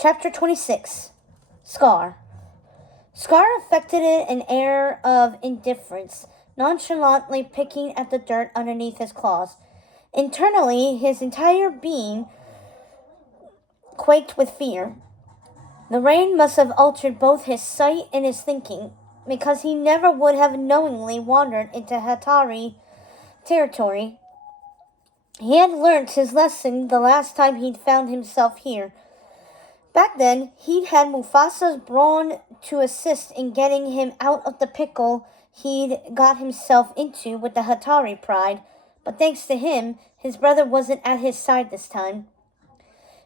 Chapter 26. Scar. Scar affected an air of indifference, nonchalantly picking at the dirt underneath his claws. Internally, his entire being quaked with fear. The rain must have altered both his sight and his thinking, because he never would have knowingly wandered into Hatari territory. He had learnt his lesson the last time he'd found himself here. Back then, he'd had Mufasa's brawn to assist in getting him out of the pickle he'd got himself into with the Hatari pride, but thanks to him, his brother wasn't at his side this time.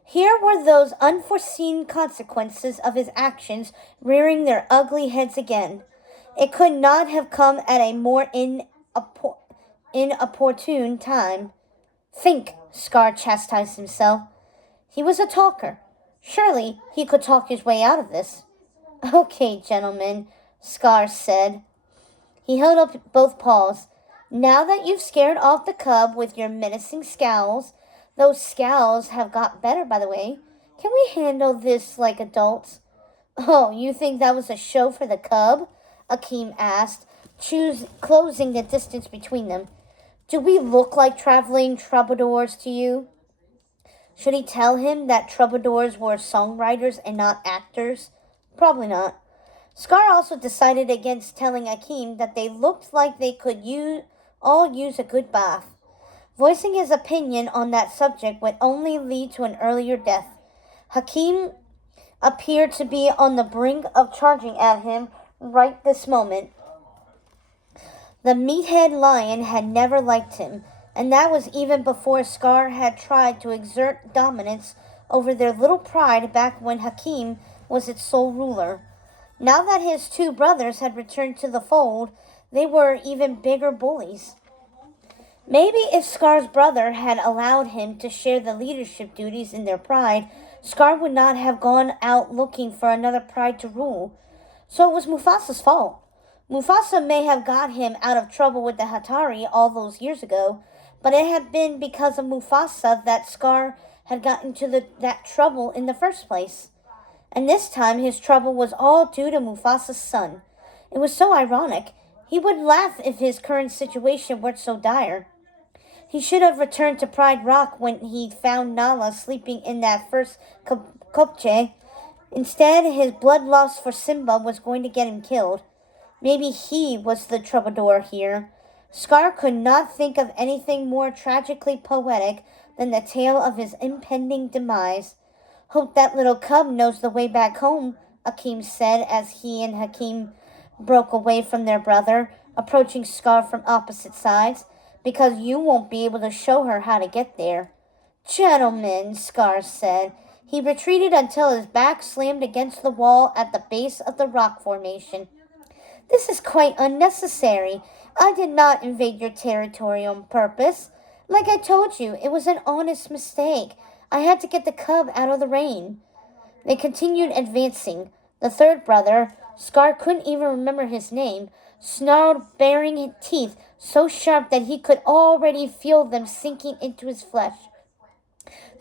Here were those unforeseen consequences of his actions rearing their ugly heads again. It could not have come at a more inopportune time. Think, Scar chastised himself. He was a talker. Surely he could talk his way out of this. Okay, gentlemen, Scar said. He held up both paws. Now that you've scared off the cub with your menacing scowls, those scowls have got better, by the way. Can we handle this like adults? Oh, you think that was a show for the cub? Akeem asked, closing the distance between them. Do we look like traveling troubadours to you? Should he tell him that troubadours were songwriters and not actors? Probably not. Scar also decided against telling Akeem that they looked like they could all use a good bath. Voicing his opinion on that subject would only lead to an earlier death. Hakim appeared to be on the brink of charging at him right this moment. The meathead lion had never liked him, and that was even before Scar had tried to exert dominance over their little pride back when Hakim was its sole ruler. Now that his two brothers had returned to the fold, they were even bigger bullies. Maybe if Scar's brother had allowed him to share the leadership duties in their pride, Scar would not have gone out looking for another pride to rule. So it was Mufasa's fault. Mufasa may have got him out of trouble with the Hatari all those years ago, but it had been because of Mufasa that Scar had gotten into that trouble in the first place. And this time his trouble was all due to Mufasa's son. It was so ironic. He would laugh if his current situation weren't so dire. He should have returned to Pride Rock when he found Nala sleeping in that first kopje. Instead, his bloodlust for Simba was going to get him killed. Maybe he was the troubadour here. Scar could not think of anything more tragically poetic than the tale of his impending demise. Hope that little cub knows the way back home, Akeem said as he and Hakim broke away from their brother, approaching Scar from opposite sides, because you won't be able to show her how to get there. Gentlemen, Scar said. He retreated until his back slammed against the wall at the base of the rock formation. This is quite unnecessary. I did not invade your territory on purpose. Like I told you, it was an honest mistake. I had to get the cub out of the rain. They continued advancing. The third brother, Scar couldn't even remember his name, snarled, baring teeth so sharp that he could already feel them sinking into his flesh.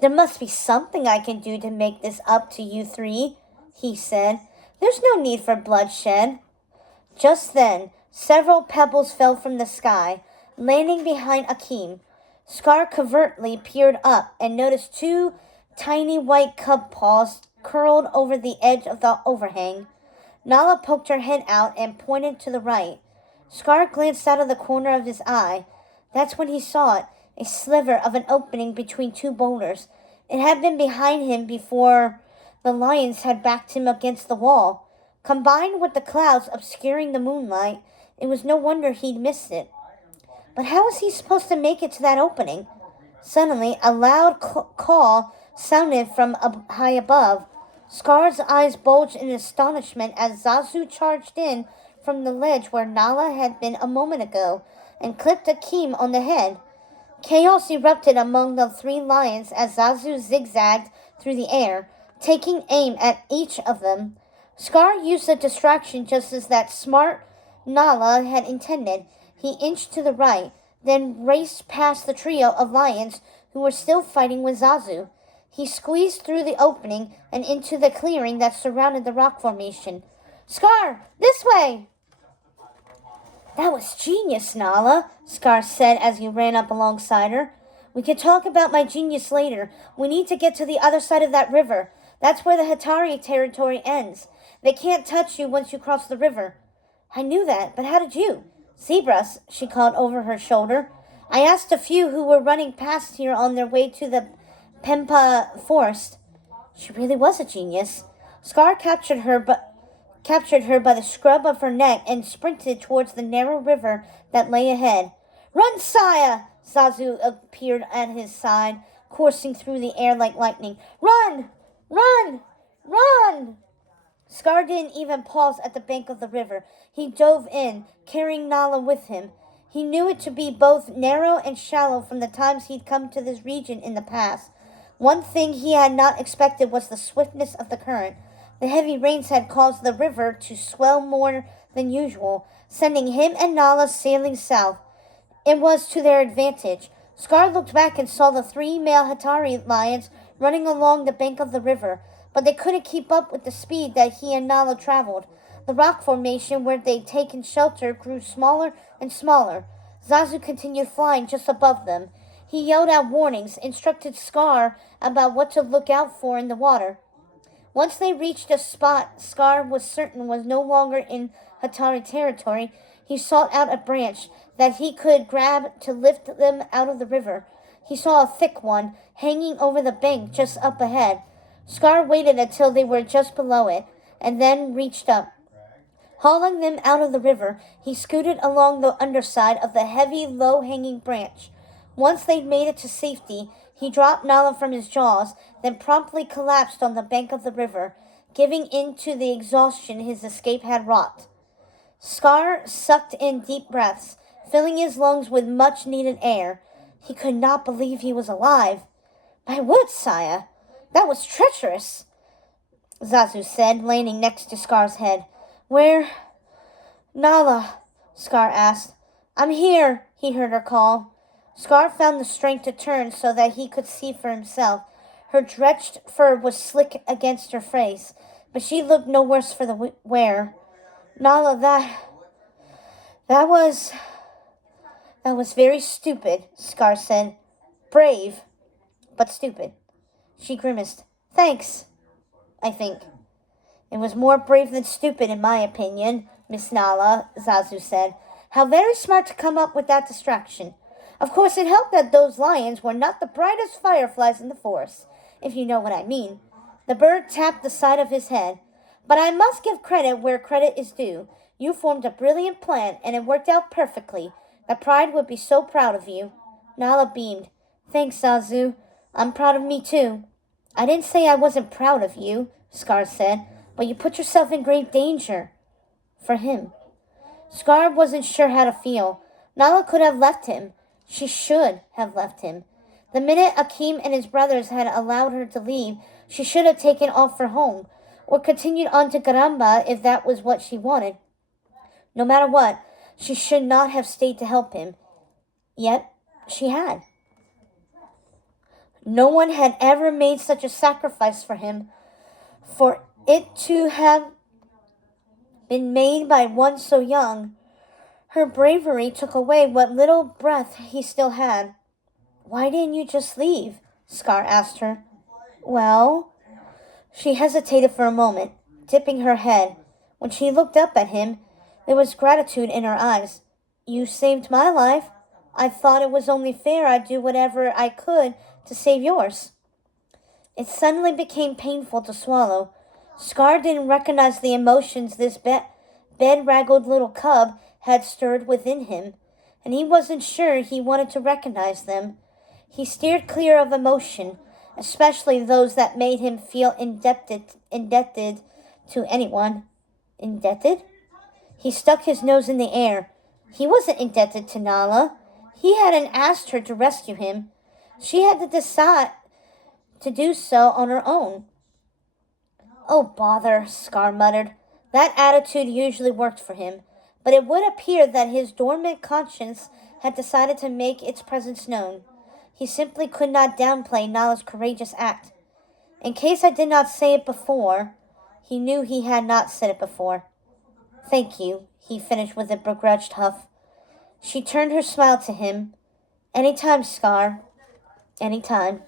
There must be something I can do to make this up to you three, he said. There's no need for bloodshed. Just then, several pebbles fell from the sky, landing behind Akeem. Scar covertly peered up and noticed two tiny white cub paws curled over the edge of the overhang. Nala poked her head out and pointed to the right. Scar glanced out of the corner of his eye. That's when he saw it, a sliver of an opening between two boulders. It had been behind him before the lions had backed him against the wall. Combined with the clouds obscuring the moonlight, it was no wonder he'd missed it. But how was he supposed to make it to that opening? Suddenly, a loud call sounded from high above. Scar's eyes bulged in astonishment as Zazu charged in from the ledge where Nala had been a moment ago and clipped Akeem on the head. Chaos erupted among the three lions as Zazu zigzagged through the air, taking aim at each of them. Scar used the distraction just as that smart Nala had intended. He inched to the right, then raced past the trio of lions who were still fighting with Zazu. He squeezed through the opening and into the clearing that surrounded the rock formation. Scar, this way! That was genius, Nala, Scar said as he ran up alongside her. We can talk about my genius later. We need to get to the other side of that river. That's where the Hatari territory ends. They can't touch you once you cross the river. I knew that, but how did you? Zebras, she called over her shoulder. I asked a few who were running past here on their way to the Pempa forest. She really was a genius. Scar captured her by the scruff of her neck and sprinted towards the narrow river that lay ahead. Run, Saya! Zazu appeared at his side, coursing through the air like lightning. Run! Run! Run! Scar didn't even pause at the bank of the river. He dove in, carrying Nala with him. He knew it to be both narrow and shallow from the times he'd come to this region in the past. One thing he had not expected was the swiftness of the current. The heavy rains had caused the river to swell more than usual, sending him and Nala sailing south. It was to their advantage. Scar looked back and saw the 3 male Hatari lions running along the bank of the river, but they couldn't keep up with the speed that he and Nala traveled. The rock formation where they'd taken shelter grew smaller and smaller. Zazu continued flying just above them. He yelled out warnings, instructed Scar about what to look out for in the water. Once they reached a spot Scar was certain was no longer in Hatari territory, he sought out a branch that he could grab to lift them out of the river. He saw a thick one hanging over the bank just up ahead. Scar waited until they were just below it, and then reached up. Hauling them out of the river, he scooted along the underside of the heavy, low-hanging branch. Once they'd made it to safety, he dropped Nala from his jaws, then promptly collapsed on the bank of the river, giving in to the exhaustion his escape had wrought. Scar sucked in deep breaths, filling his lungs with much-needed air. He could not believe he was alive. My word, Saya! That was treacherous, Zazu said, landing next to Scar's head. Where? Nala, Scar asked. I'm here, he heard her call. Scar found the strength to turn so that he could see for himself. Her drenched fur was slick against her face, but she looked no worse for the wear. Nala, that was very stupid, Scar said. Brave, but stupid. She grimaced. Thanks, I think. It was more brave than stupid, in my opinion, Miss Nala, Zazu said. How very smart to come up with that distraction. Of course, it helped that those lions were not the brightest fireflies in the forest, if you know what I mean. The bird tapped the side of his head. But I must give credit where credit is due. You formed a brilliant plan, and it worked out perfectly. The Pride would be so proud of you. Nala beamed. Thanks, Zazu. I'm proud of me, too. I didn't say I wasn't proud of you, Scar said, but you put yourself in great danger. For him. Scar wasn't sure how to feel. Nala could have left him. She should have left him. The minute Akeem and his brothers had allowed her to leave, she should have taken off for home, or continued on to Garamba if that was what she wanted. No matter what, she should not have stayed to help him. Yet, she had. No one had ever made such a sacrifice for him. For it to have been made by one so young, her bravery took away what little breath he still had. Why didn't you just leave? Scar asked her. Well, she hesitated for a moment, tipping her head. When she looked up at him, there was gratitude in her eyes. You saved my life. I thought it was only fair I'd do whatever I could to save yours. It suddenly became painful to swallow. Scar didn't recognize the emotions this bed-raggled little cub had stirred within him, and he wasn't sure he wanted to recognize them. He steered clear of emotion, especially those that made him feel indebted to anyone. Indebted? He stuck his nose in the air. He wasn't indebted to Nala. He hadn't asked her to rescue him. She had to decide to do so on her own. Oh, bother, Scar muttered. That attitude usually worked for him, but it would appear that his dormant conscience had decided to make its presence known. He simply could not downplay Nala's courageous act. In case I did not say it before, he knew he had not said it before. Thank you, he finished with a begrudged huff. She turned her smile to him. Anytime, Scar. Anytime.